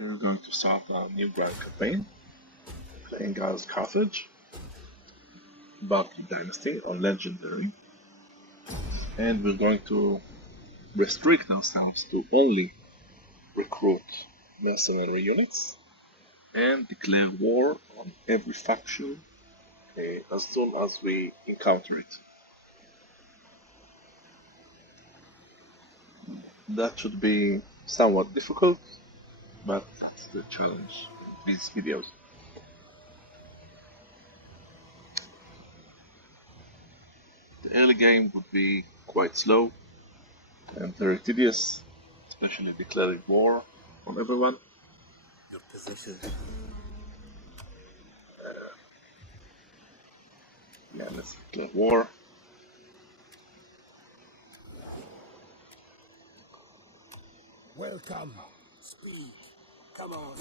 We're going to start a new grand campaign, playing as Carthage, Bucky Dynasty on Legendary, and we're going to restrict ourselves to only recruit mercenary units and declare war on every faction as soon as we encounter it. That should be somewhat difficult, but that's the challenge in these videos. The early game would be quite slow and very tedious, especially declaring war on everyone. Your position. Yeah, let's declare war. Welcome. Speak. Come on.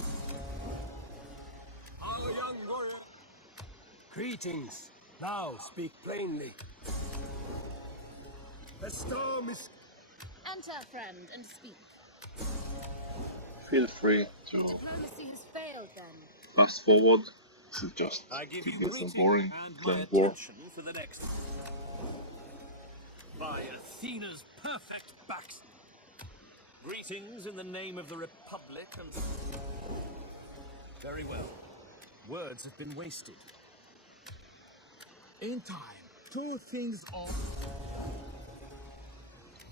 Our young warrior. Greetings. Now speak plainly. The storm is... Enter, friend, and speak. Feel free to Diplomacy has failed then. fast forward. This is just I give you tedious and greeting boring and my declaring war. attention for the next. By Athena's perfect backs. Greetings in the name of the Republic and... Very well. Words have been wasted. In time, two things are.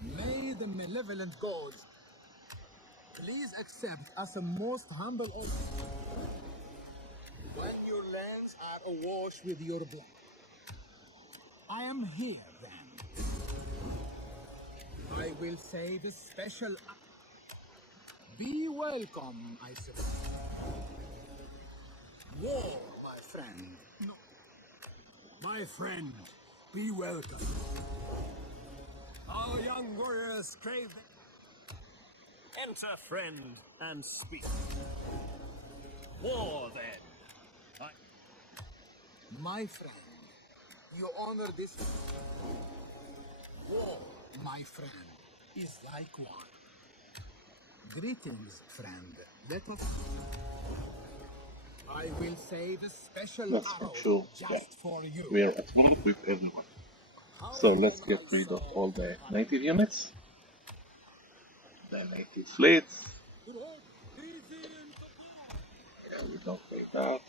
May the malevolent gods please accept as a most humble offer when your lands are awash with your blood. I am here then. I will say the special. Be welcome, I suppose. War, my friend. No. My friend, be welcome. Our young warriors crave... Enter, friend, and speak. War, then. My friend, you honor this. War, my friend, is like one. Greetings, friend. Let us. I will save a special Let's arrow make sure just for you. we are at war with everyone. So let's get rid of all the native units, the native fleets. Yeah, we don't need that.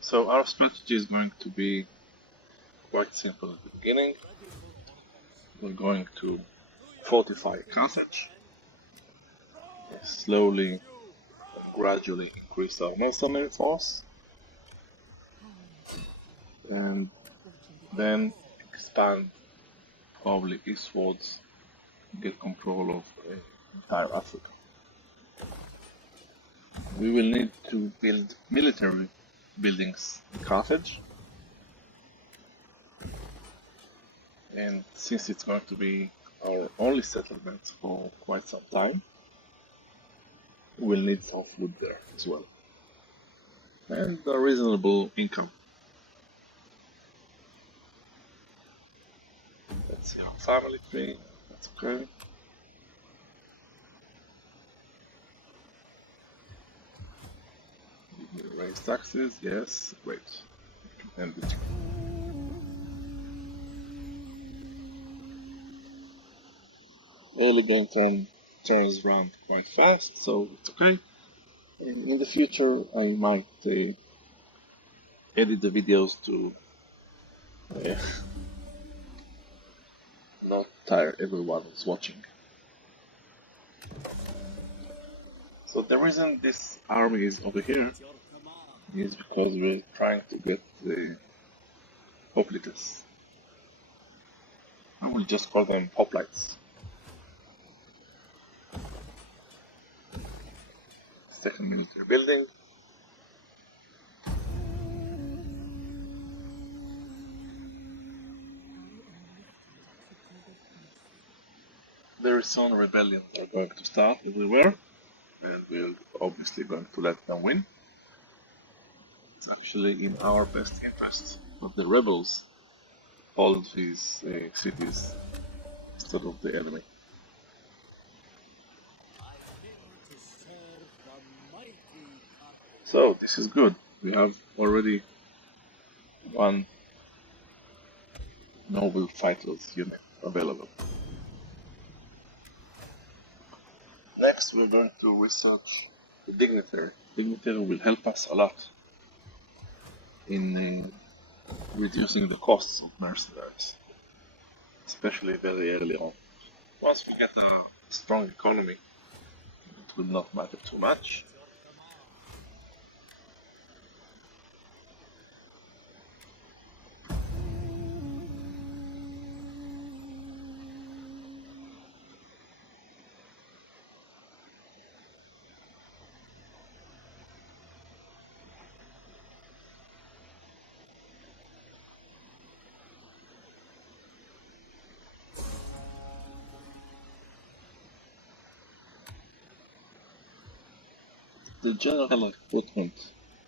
So our strategy is going to be quite simple at the beginning. We're going to fortify Carthage, slowly and gradually increase our mercenary force, and then expand probably eastwards, get control of entire Africa. We will need to build military buildings in Carthage, and since it's going to be our only settlement for quite some time, we'll need some food there as well, and a reasonable income. Let's see our family tree, that's okay. Raise taxes, yes, great. And the early game turns around quite fast, so it's okay. And in the future, I might edit the videos to not tire everyone who's watching. So the reason this army is over here is because we're trying to get the hoplites. I will just call them hoplites. Second military building. Very soon rebellions are going to start everywhere, and we're obviously going to let them win. It's actually in our best interest of the rebels hold these cities instead of the enemy. So this is good. We have already one noble fighters unit available. Next, we're going to research the dignitary. Dignitary will help us a lot in reducing the costs of mercenaries, especially very early on. Once we get a strong economy, it will not matter too much. The general recruitment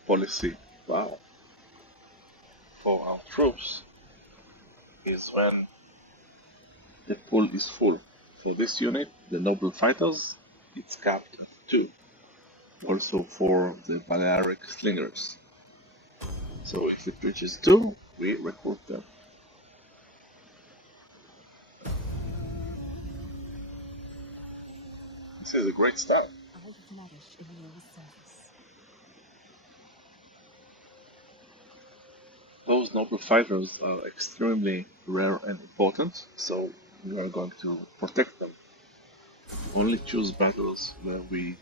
policy, wow, for our troops is when the pool is full. For this unit, the noble fighters, it's capped at 2. Also for the Balearic slingers. So if it reaches 2, we recruit them. This is a great start. I flourish in your service. Those noble fighters are extremely rare and important, so we are going to protect them. Only choose battles where we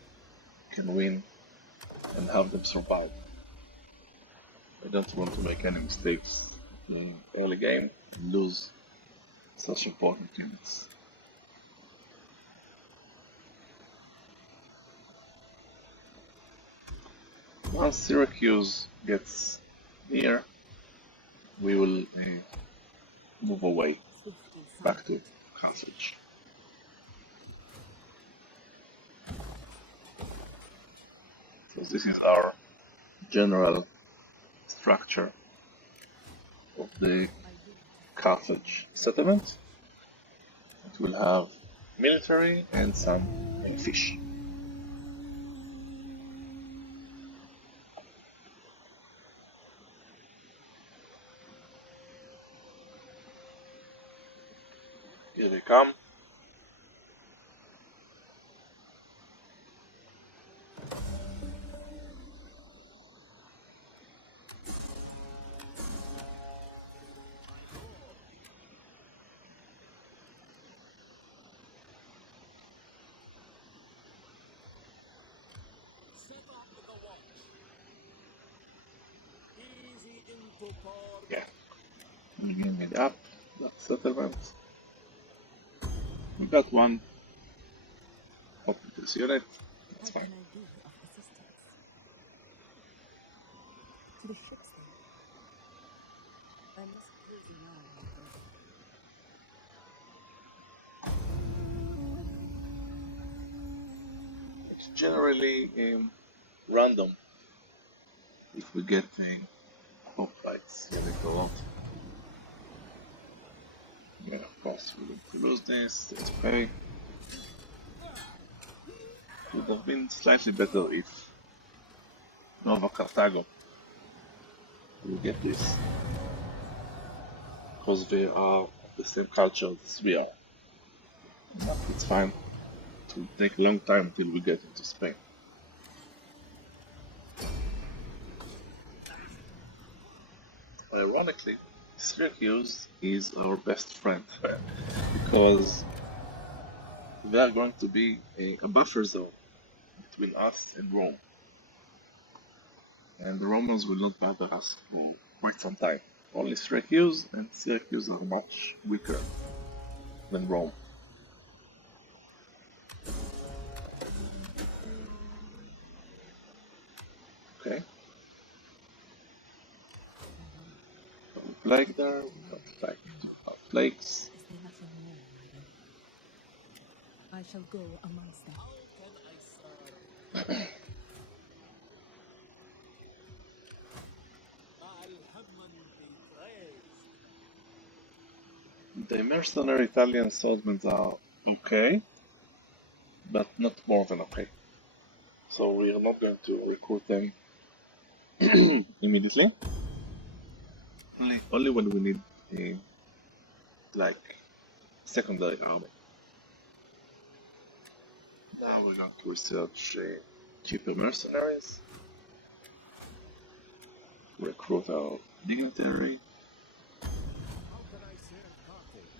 can win and have them survive. I don't want to make any mistakes in early game and lose such important units. Once Syracuse gets near, we will move away back to Carthage. So this is our general structure of the Carthage settlement. It will have military and some fish. Here they come. Yeah, bringing it up, that settlement. We got one this unit, that's What fine. can I be of assistance? To the ships then. I must praise you now, my brother. It's generally random if we get hoplites unit or not. Yeah, of course, we're going to lose this, it's okay. It would have been slightly better if Nova Carthago will get this, because they are of the same culture as we are. But it's fine, it will take a long time until we get into Spain. Ironically, Syracuse is our best friend, because they are going to be a buffer zone between us and Rome. And the Romans will not bother us for quite some time. Only Syracuse and Syracuse are much weaker than Rome. Okay. Don't plague there, we don't like to have plagues. Is there nothing more, my lord? I shall go amongst them. How can I serve? Al-Hamman be praised. The mercenary Italian swordsmen are okay, but not more than okay. So we are not going to recruit them immediately. Only when we need a like secondary army. Now we're going to research cheaper mercenaries, recruit our dignitary. How can I serve Carthage?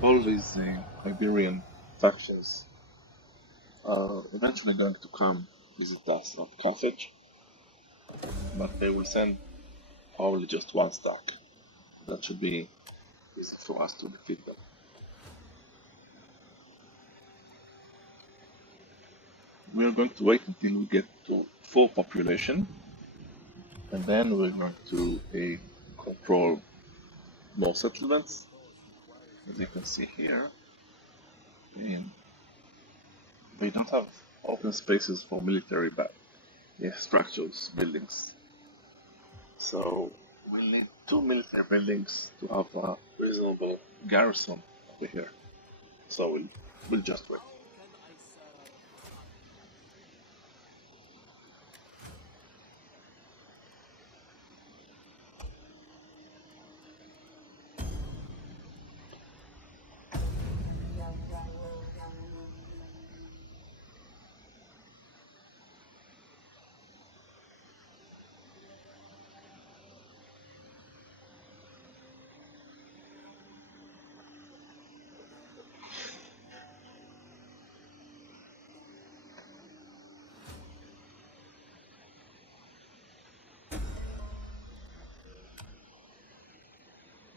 All these Iberian factions are eventually going to come visit us at Carthage, but they will send probably just one stack. That should be easy for us to defeat them. We are going to wait until we get to full population, and then we're going to control more settlements, as you can see here. And they don't have open spaces for military structures, buildings. So we'll need 2 military buildings to have a reasonable garrison over here. So we'll just wait.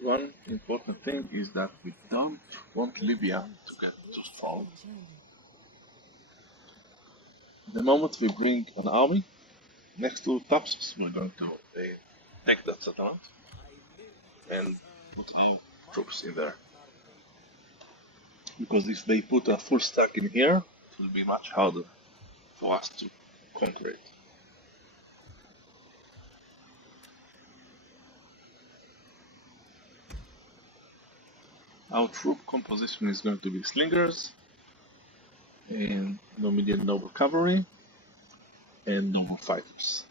One important thing is that we don't want Libya to get too strong. The moment we bring an army next to Thapsus, we're going to take that settlement and put our troops in there. Because if they put a full stack in here, it will be much harder for us to conquer it. Our troop composition is going to be slingers, and Numidian noble cavalry, and noble fighters.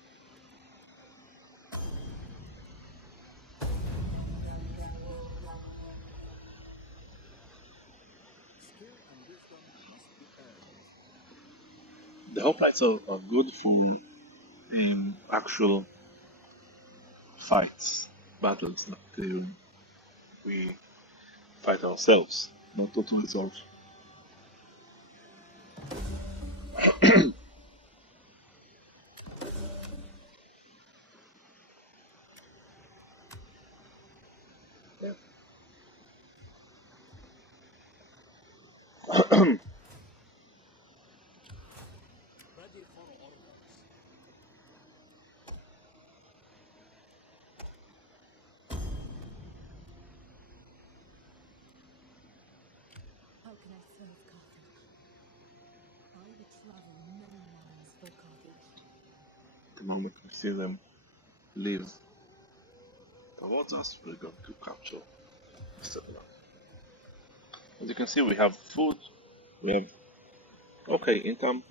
The hoplites are good for actual fights, battles that we fight ourselves, not to resolve. Yeah. Ready for orders. How can I serve Carthage? I would travel many miles for Carthage. The moment we see them leave towards us, we're going to capture the settlement. As you can see, we have food, we have okay income,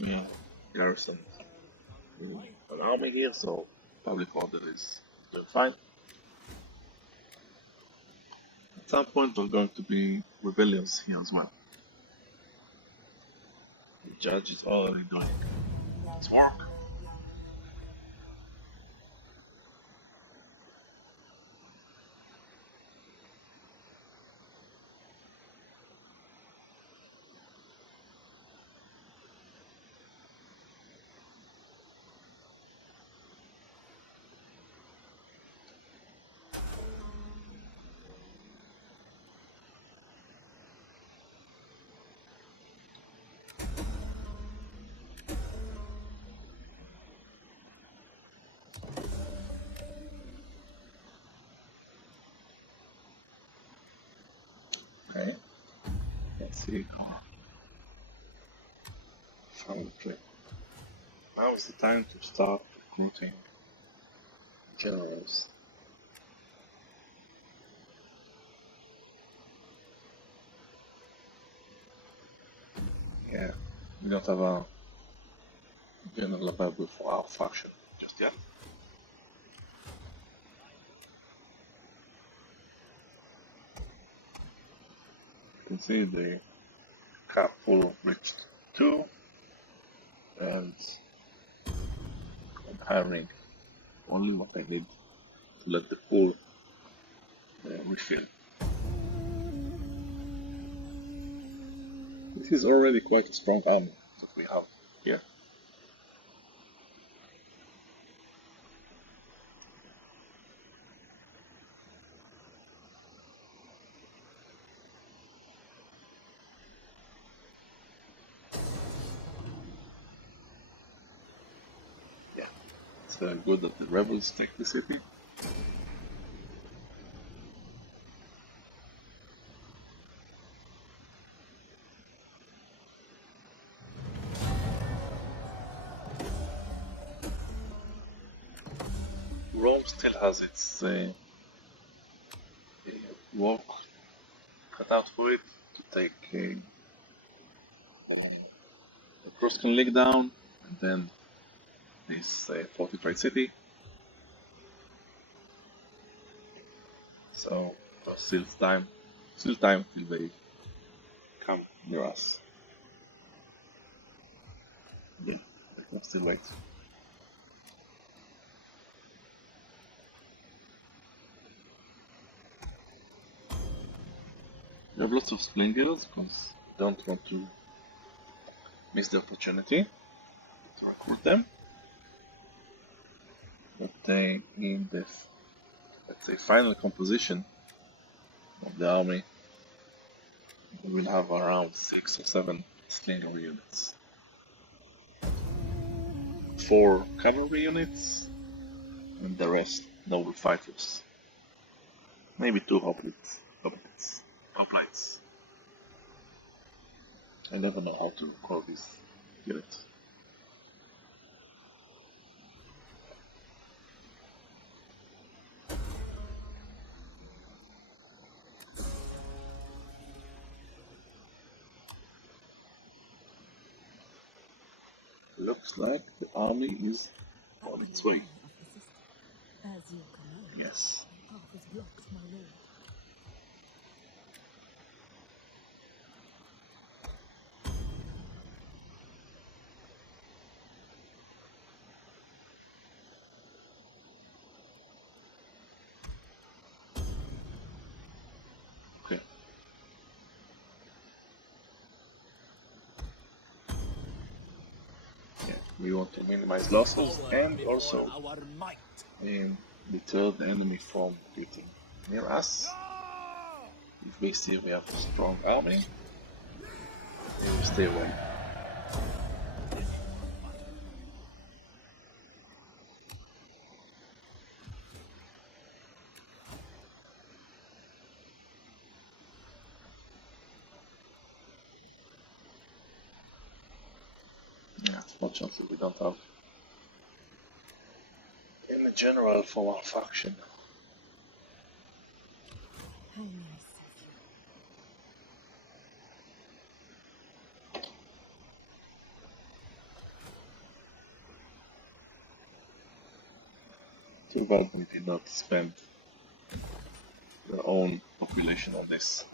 we have garrison, an army here, so public order is doing fine. At some point, there are going to be rebellions here as well. The judge is already doing its work. take our foundry. Now is the time to start recruiting generals. Yeah, we don't have a general available for our faction just yet. You can see the cap full reached 2, and I'm hiring only what I need to let the pool refill. This is already quite a strong army that we have here. Yeah, it's good that the rebels take the city. Rome still has its work cut out for it to take the Etruscan League down, and then this fortified city. So there's still time till they come near us. Yeah, I can still wait. We have lots of slingers because we don't want to miss the opportunity to recruit them. But in this, let's say, final composition of the army, we will have around 6 or 7 slinger units, 4 cavalry units, and the rest noble fighters. Maybe 2 hoplites. I never know how to call this unit. Looks like the army is on its way. As you command. Yes. My path is blocked, my lord. Okay. Yeah, we want to minimize losses and also deter the enemy from getting near us. If we see we have a strong army, we will stay away. Yeah, unfortunately we don't have any general for our faction. How may I serve you? Too bad we did not spend their own population on this.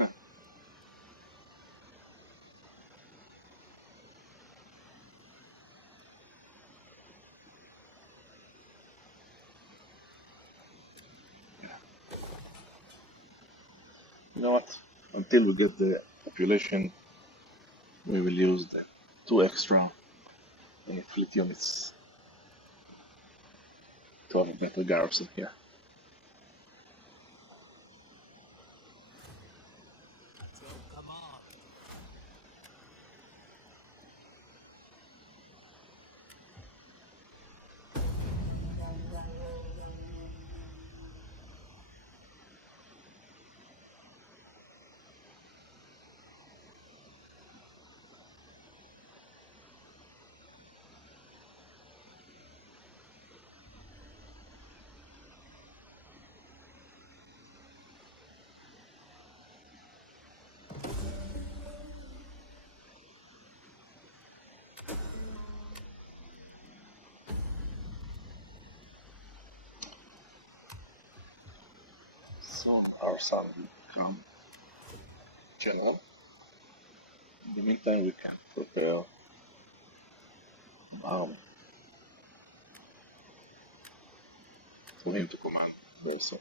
You know what? Until we get the population, we will use the 2 extra fleet units to have a better garrison here. soon our son will become general. In the meantime, we can prepare an army for him to command very soon.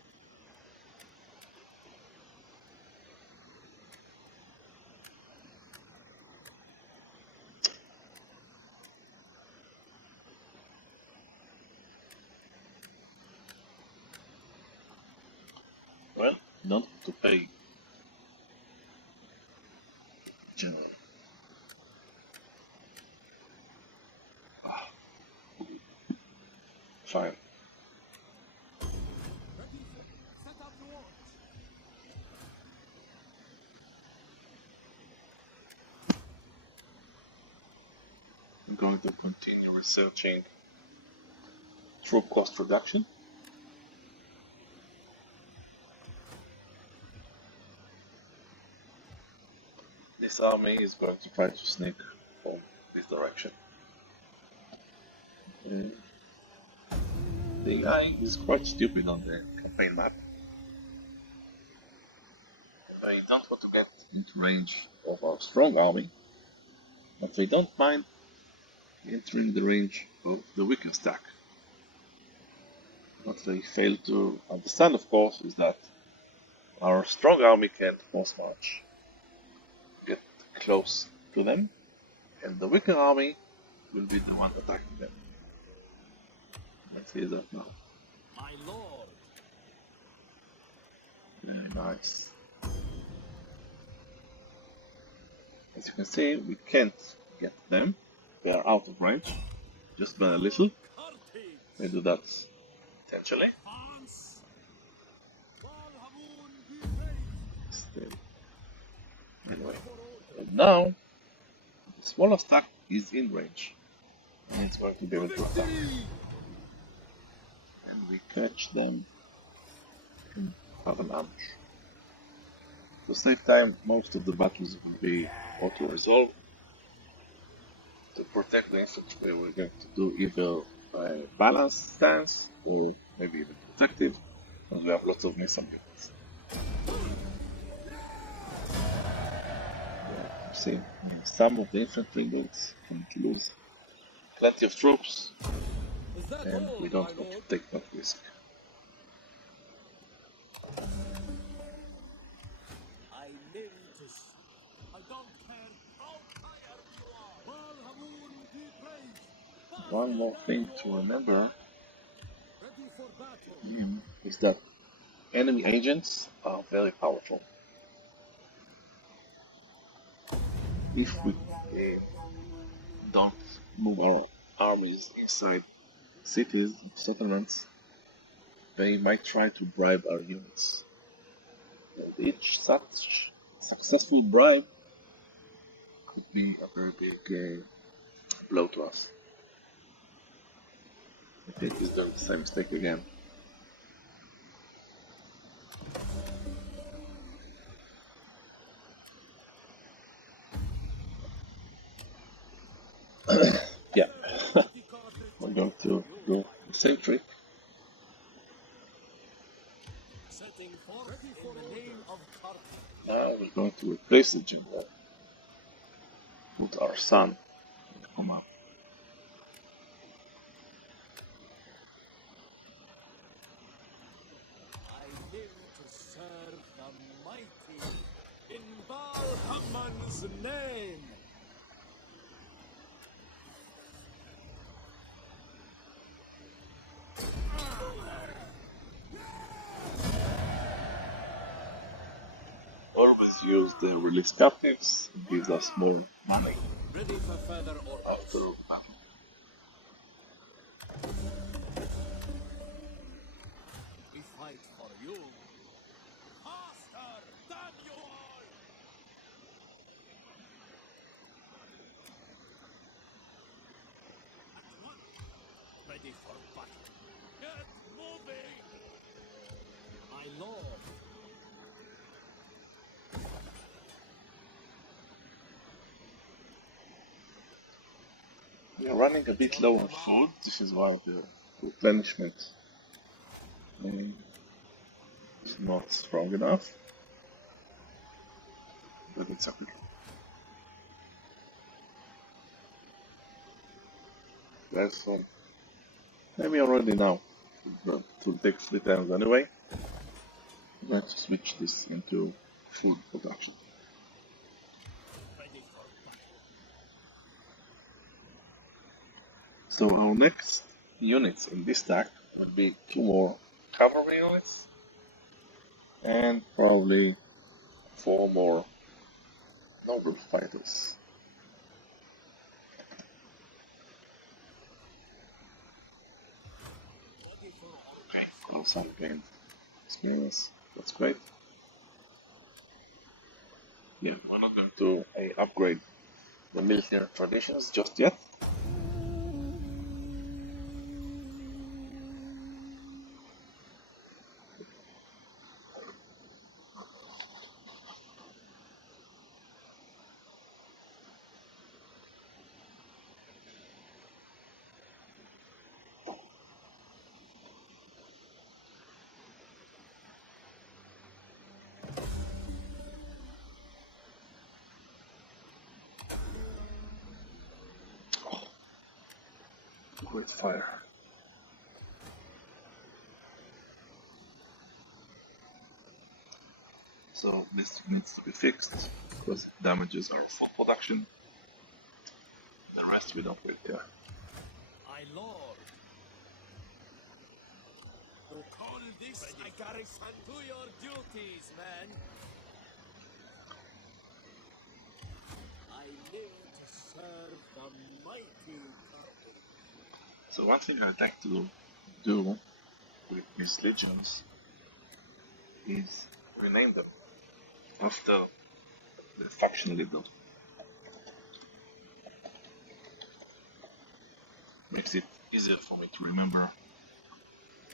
Well, don't have to pay general. Ah, fine. Ready for set up the watch. I'm going to continue researching troop cost reduction. This army is going to try to sneak from this direction. The AI is quite stupid on the campaign map. They don't want to get into range of our strong army, but they don't mind entering the range of the weaker stack. What they fail to understand, of course, is that our strong army can't force march get close to them, and the weaker army will be the one attacking them. Let's see that now. My lord. Very nice. As you can see, we can't get them. They are out of range, just by a little. Carthage. They do that intentionally. Advance. Still. Anyway, and now the smaller stack is in range, and it's going to be able to attack. And we catch them and have an ambush. To save time, most of the battles will be auto-resolve. To protect the infantry, we're going to do either a balanced stance or maybe even protective, because we have lots of missile units. Yeah, you see, some of the infantry units can lose plenty of troops, Is that and all, we my don't want to lord? take that risk. I live to I don't care how tired you are. Well, Hamoon be praised. One Faster more than thing you to are. remember Ready for battle. is that enemy agents are very powerful. If we don't move our armies inside cities, settlements, they might try to bribe our units. And each such successful bribe could be a very big blow to us. I think he's doing the same mistake again. Yeah, we're going to do the same trick. Setting forth in the name of Carthage. Now we're going to replace the general, put our son in command. I live to serve the mighty in Valhaman's name. Always use the release captives, it gives us more money Ready for further orders. after battle. We fight for you. Faster, damn you all! At once. Ready for battle. Get moving! My lord. We are running a bit low on food, this is why the replenishment is is not strong enough, but it's okay. There's some. Maybe already now, but it will take 3 times anyway. Let's switch this into food production. Ready for battle. So our next units in this stack will be 2 more cavalry units and probably 4 more noble fighters. Ready for orders. Okay, some gained experience. That's great. Yeah, we're not going to upgrade the military traditions just yet. Great fire. So this needs to be fixed because damages our full production. The rest we don't really care. My lord. To call this a garrison. To your duties, men. I live to serve the mighty Carthage. So one thing I'd like to do with these legions is rename them after the faction leader. Makes it easier for me to remember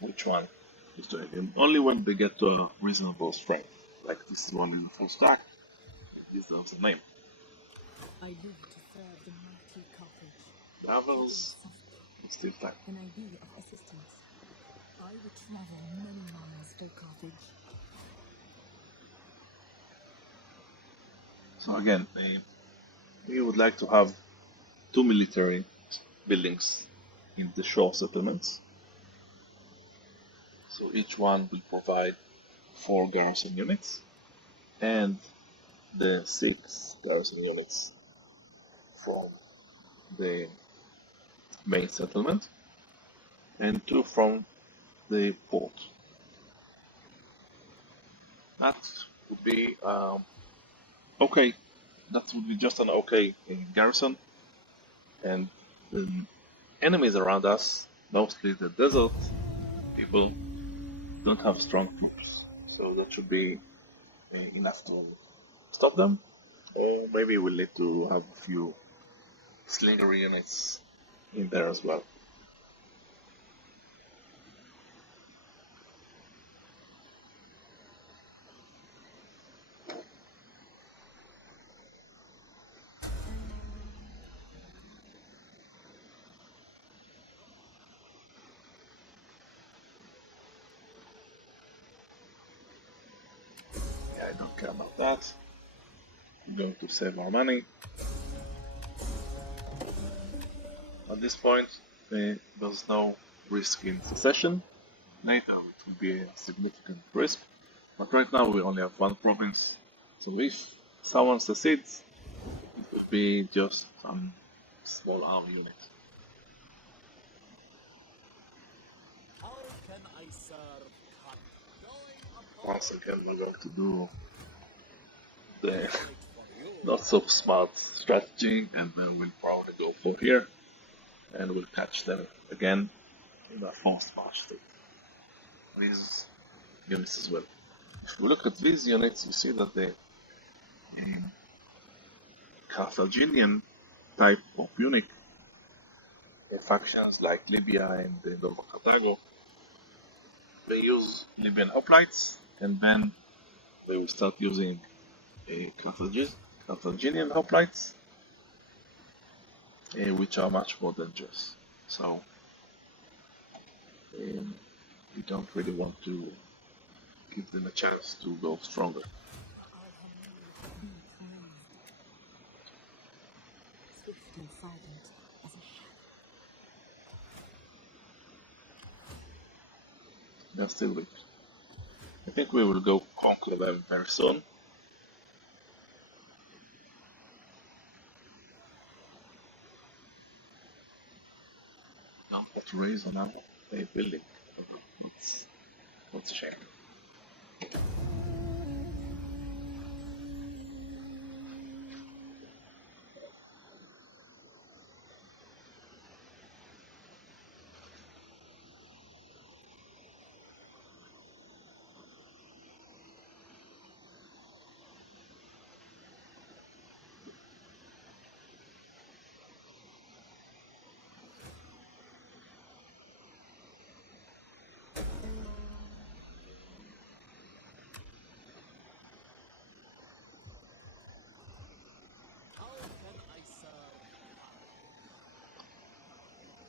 which one is doing it. Only when they get to a reasonable strength. Like this one in the full stack, it deserves a name. I live to serve the mighty Carthage. The others, it's still time. Can I be of assistance? I would travel many miles for Carthage. So again, we would like to have 2 military buildings in the shore settlements. So each one will provide 4 garrison units and the 6 garrison units from the main settlement and 2 from the port. That would be okay. That would be just an okay garrison, and the enemies around us, mostly the desert people, don't have strong troops, so that should be enough to stop them. Or maybe we'll need to have a few slinger units in there as well. Yeah, I don't care about that. I'm going to save our money. At this point, there's no risk in secession. Later it will be a significant risk, but right now we only have 1 province, so if someone secedes, it would be just some small army unit. How can I serve Carthage? Once again, we're going to do the Wait for you. not so smart strategy, and then we'll probably go for here, and we'll catch them again in a forced march to these units as well. If we look at these units, you see that the Carthaginian type of unit factions like Libya and the Nova Carthago, they use Libyan hoplites, and then they will start using Carthaginian hoplites, which are much more dangerous. So we don't really want to give them a chance to go stronger. Swift and silent as a shadow. They're still weak. I think we will go conquer them very soon. Now let's raise on our building. That's a shame.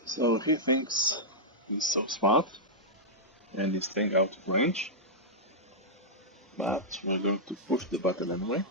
So he thinks he's so smart and he's staying out of range, but we're going to push the battle anyway.